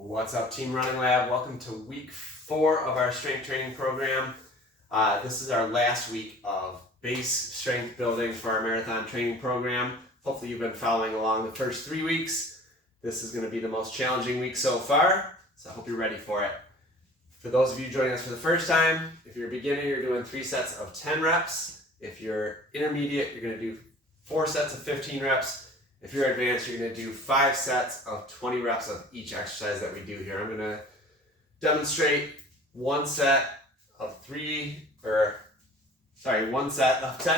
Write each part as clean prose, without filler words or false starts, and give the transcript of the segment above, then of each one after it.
What's up, Team Running Lab? Welcome to week 4 of our strength training program. This is our last week of base strength building for our marathon training program. Hopefully you've been following along the first 3 weeks. This is going to be the most challenging week so far, so I hope you're ready for it. For those of you joining us for the first time, if you're a beginner, you're doing 3 sets of 10 reps. If you're intermediate, you're going to do 4 sets of 15 reps. If you're advanced, you're going to do 5 sets of 20 reps of each exercise that we do here. I'm going to demonstrate one set of 10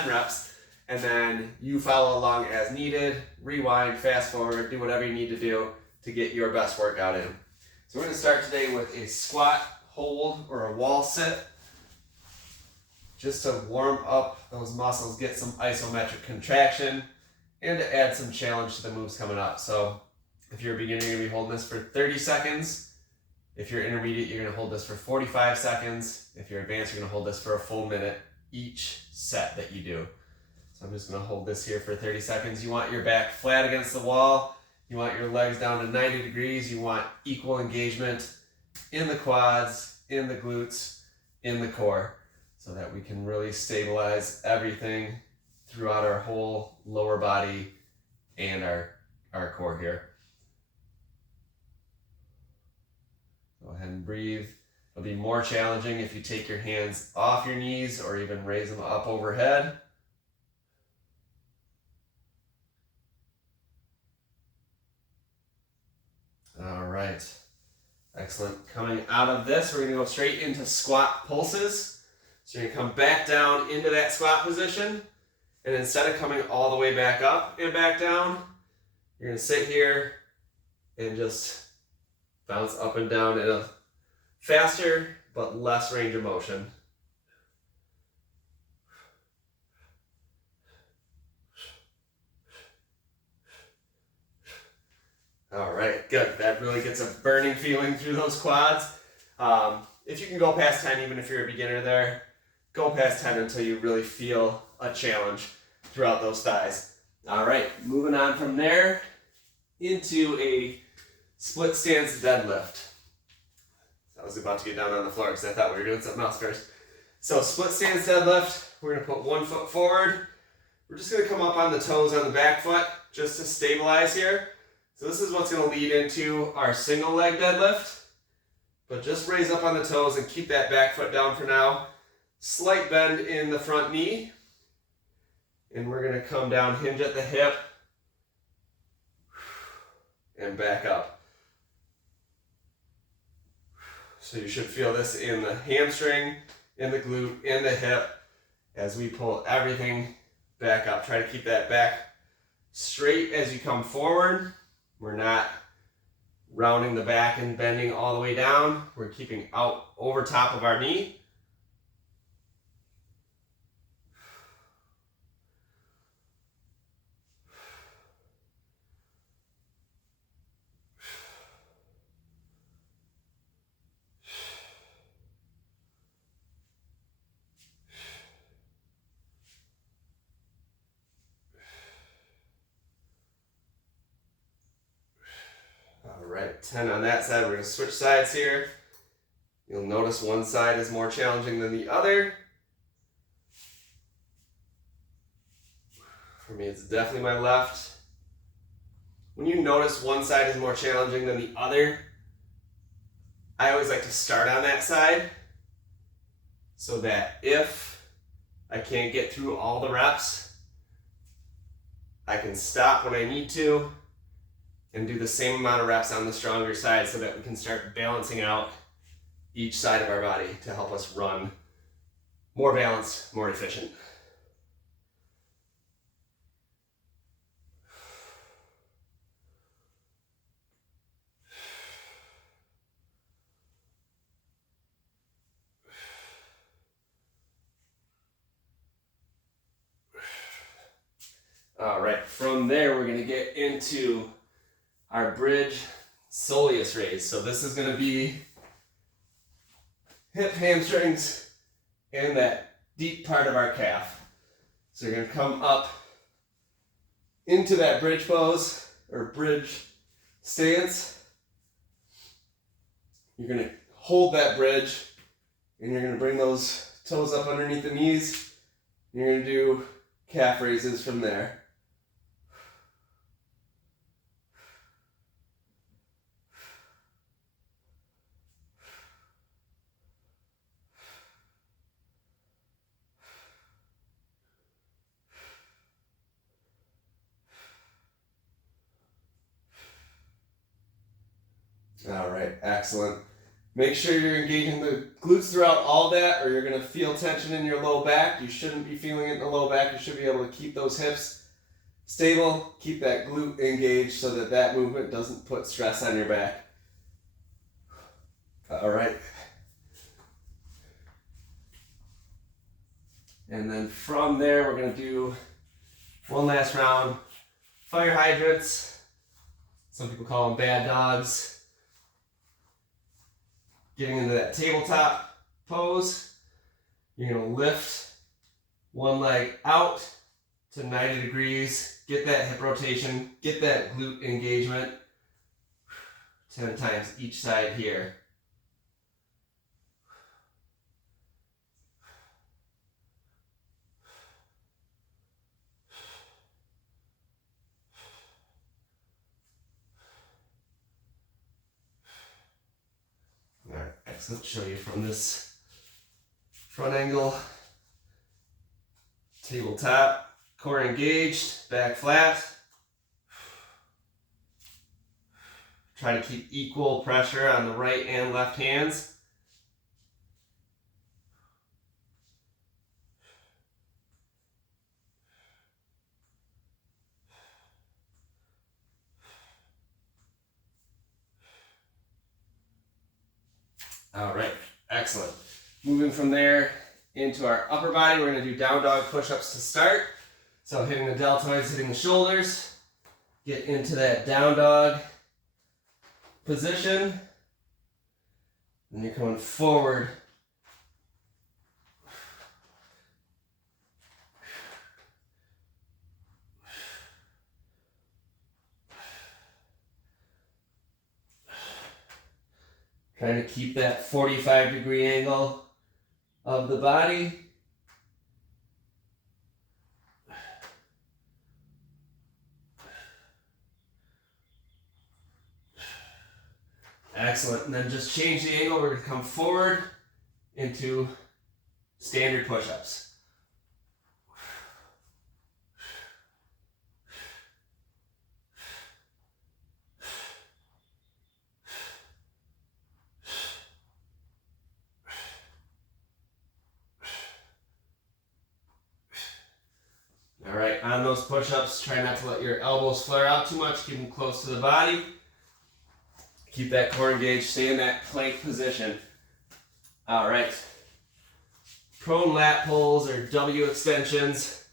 reps, and then you follow along as needed, rewind, fast forward, do whatever you need to do to get your best workout in. So we're going to start today with a squat, hold, or a wall sit, just to warm up those muscles, get some isometric contraction, and to add some challenge to the moves coming up. So if you're a beginner, you're going to be holding this for 30 seconds. If you're intermediate, you're going to hold this for 45 seconds. If you're advanced, you're going to hold this for a full minute each set that you do. So I'm just going to hold this here for 30 seconds. You want your back flat against the wall. You want your legs down to 90 degrees. You want equal engagement in the quads, in the glutes, in the core, so that we can really stabilize everything throughout our whole lower body and our core here. Go ahead and breathe. It'll be more challenging if you take your hands off your knees or even raise them up overhead. All right, excellent. Coming out of this, we're gonna go straight into squat pulses. So you're gonna come back down into that squat position. And instead of coming all the way back up and back down, you're going to sit here and just bounce up and down in a faster but less range of motion. All right, good. That really gets a burning feeling through those quads. If you can go past 10, even if you're a beginner there, go past 10 until you really feel a challenge throughout those thighs. All right, moving on from there into a split stance deadlift. I was about to get down on the floor because I thought we were doing something else first. So split stance deadlift, we're going to put one foot forward. We're just going to come up on the toes on the back foot just to stabilize here. So this is what's going to lead into our single leg deadlift. But just raise up on the toes and keep that back foot down for now. Slight bend in the front knee. And we're going to come down, hinge at the hip, and back up. So you should feel this in the hamstring, in the glute, in the hip, as we pull everything back up. Try to keep that back straight as you come forward. We're not rounding the back and bending all the way down. We're keeping out over top of our knee. All right, 10 on that side. We're going to switch sides here. You'll notice one side is more challenging than the other. For me, it's definitely my left. When you notice one side is more challenging than the other, I always like to start on that side so that if I can't get through all the reps, I can stop when I need to and do the same amount of reps on the stronger side so that we can start balancing out each side of our body to help us run more balanced, more efficient. All right, from there we're going to get into our bridge soleus raise. So this is going to be hip, hamstrings, and that deep part of our calf. So you're going to come up into that bridge pose or bridge stance. You're going to hold that bridge, and you're going to bring those toes up underneath the knees. You're going to do calf raises from there. All right, excellent. Make sure you're engaging the glutes throughout all that, or you're going to feel tension in your low back. You shouldn't be feeling it in the low back. You should be able to keep those hips stable, keep that glute engaged so that that movement doesn't put stress on your back. All right. And then from there, we're going to do one last round. Fire hydrants. Some people call them bad dogs. Getting into that tabletop pose. You're going to lift one leg out to 90 degrees. Get that hip rotation. Get that glute engagement. 10 times each side here. Alright, excellent. Show you from this front angle. Tabletop, core engaged, back flat. Try to keep equal pressure on the right and left hands. All right, excellent. Moving from there into our upper body, we're going to do down dog push-ups to start. So hitting the deltoids, hitting the shoulders. Get into that down dog position. And you're coming forward. Trying to keep that 45-degree angle of the body. Excellent. And then just change the angle. We're going to come forward into standard push-ups. All right, on those push-ups, try not to let your elbows flare out too much. Keep them close to the body. Keep that core engaged. Stay in that plank position. All right. Prone lat pulls or W extensions.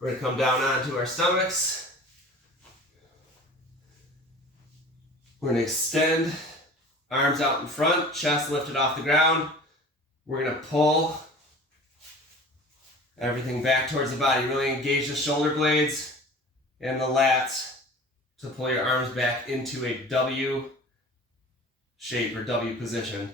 We're going to come down onto our stomachs. We're going to extend arms out in front, chest lifted off the ground. We're going to pull everything back towards the body. Really engage the shoulder blades and the lats to pull your arms back into a W shape or W position.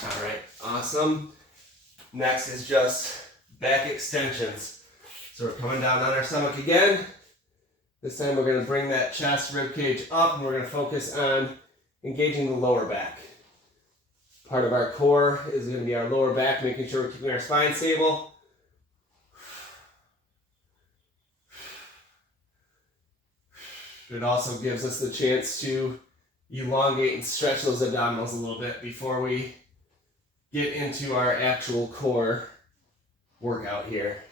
All right, awesome. Next is just back extensions. So we're coming down on our stomach again. This time we're going to bring that chest rib cage up and we're going to focus on engaging the lower back. Part of our core is going to be our lower back, making sure we're keeping our spine stable. It also gives us the chance to elongate and stretch those abdominals a little bit before we get into our actual core workout here.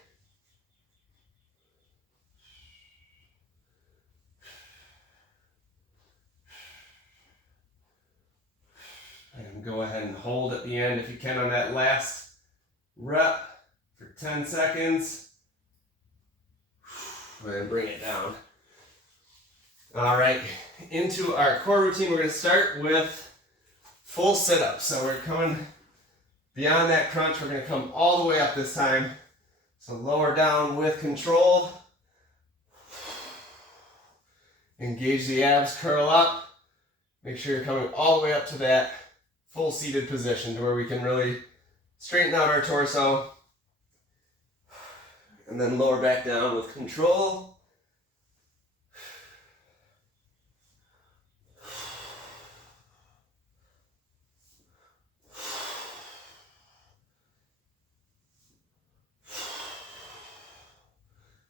And go ahead and hold at the end if you can on that last rep for 10 seconds. And bring it down. All right, into our core routine, we're gonna start with full sit-ups. So we're coming beyond that crunch, we're gonna come all the way up this time. So lower down with control. Engage the abs, curl up. Make sure you're coming all the way up to that full seated position to where we can really straighten out our torso. And then lower back down with control.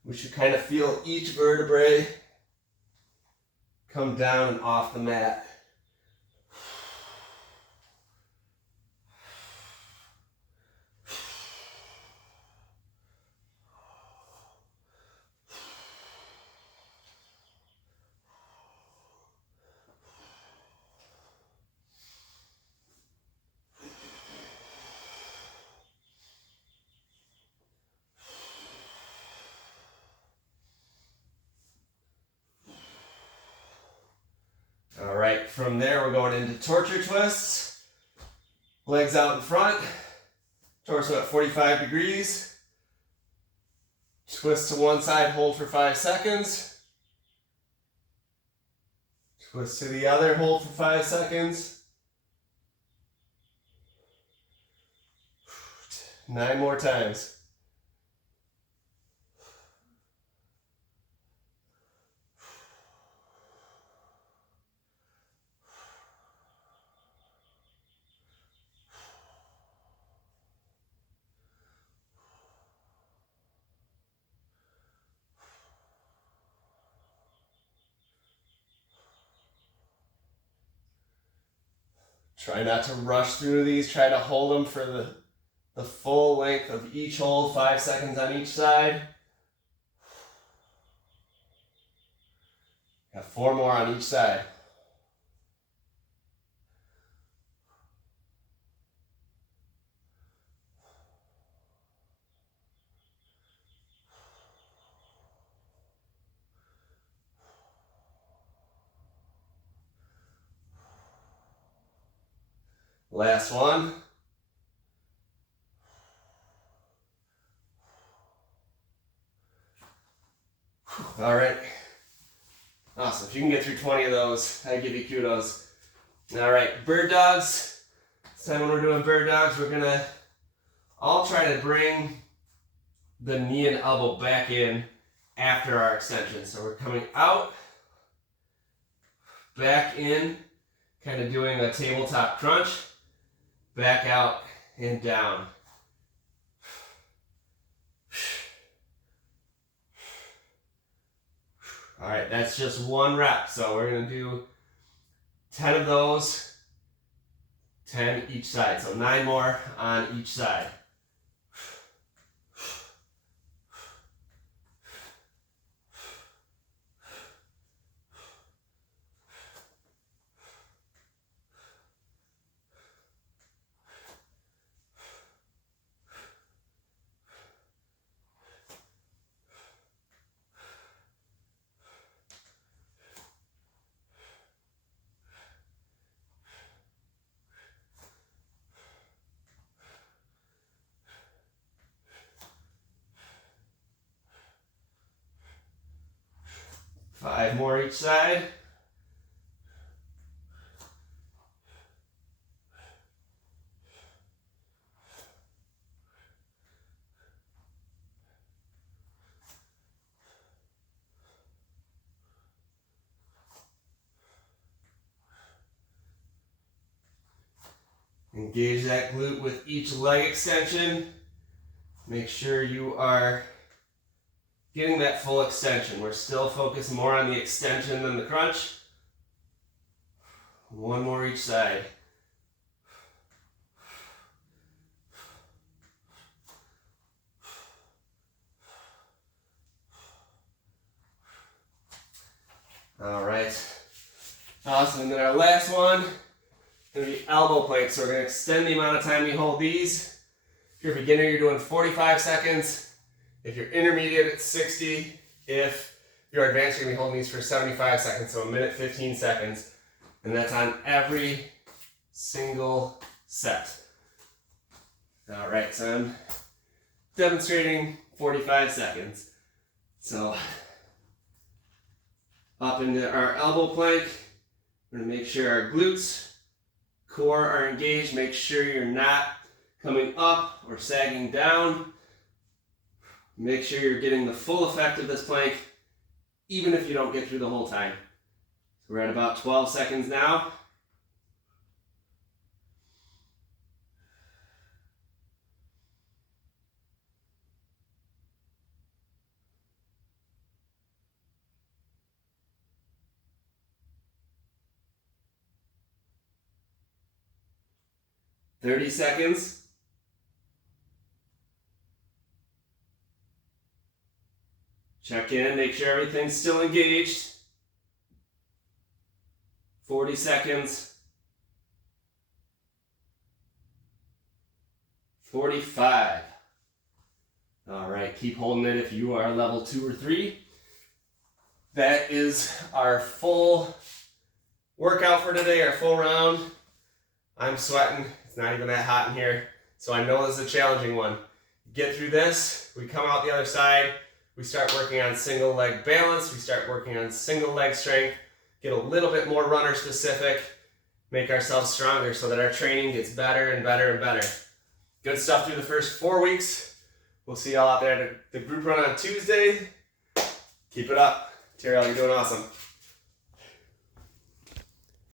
We should kind of feel each vertebrae come down and off the mat. All right, from there we're going into torture twists. Legs out in front, torso at 45 degrees. Twist to one side, hold for 5 seconds. Twist to the other, hold for 5 seconds. 9 more times. Try not to rush through these. Try to hold them for the full length of each hold, 5 seconds on each side. Got 4 more on each side. Last one. All right. Awesome. If you can get through 20 of those, I give you kudos. All right, bird dogs. This time when we're doing bird dogs, we're gonna all try to bring the knee and elbow back in after our extension. So we're coming out, back in, kind of doing a tabletop crunch. Back out and down. All right, that's just 1 rep. So we're gonna do 10 of those, 10 each side. So 9 more on each side. Five more each side. Engage that glute with each leg extension. Make sure you are getting that full extension. We're still focused more on the extension than the crunch. 1 more each side. All right. Awesome. And then our last one is going to be elbow planks. So we're going to extend the amount of time we hold these. If you're a beginner, you're doing 45 seconds. If you're intermediate, it's 60. If Your advanced, you're gonna be holding these for 75 seconds, so 1:15 seconds. And that's on every single set. All right, so I'm demonstrating 45 seconds. So up into our elbow plank. We're gonna make sure our glutes, core are engaged. Make sure you're not coming up or sagging down. Make sure you're getting the full effect of this plank, even if you don't get through the whole time. So we're at about 12 seconds now. "30 seconds. Check in, make sure everything's still engaged. 40 seconds. 45. All right, keep holding it if you are level 2 or 3. That is our full workout for today, our full round. I'm sweating. It's not even that hot in here, so I know this is a challenging one. Get through this, we come out the other side, we start working on single leg balance, we start working on single leg strength, get a little bit more runner specific, make ourselves stronger so that our training gets better and better and better. Good stuff through the first 4 weeks. We'll see y'all out there at the group run on Tuesday. Keep it up. Terrell, you're doing awesome.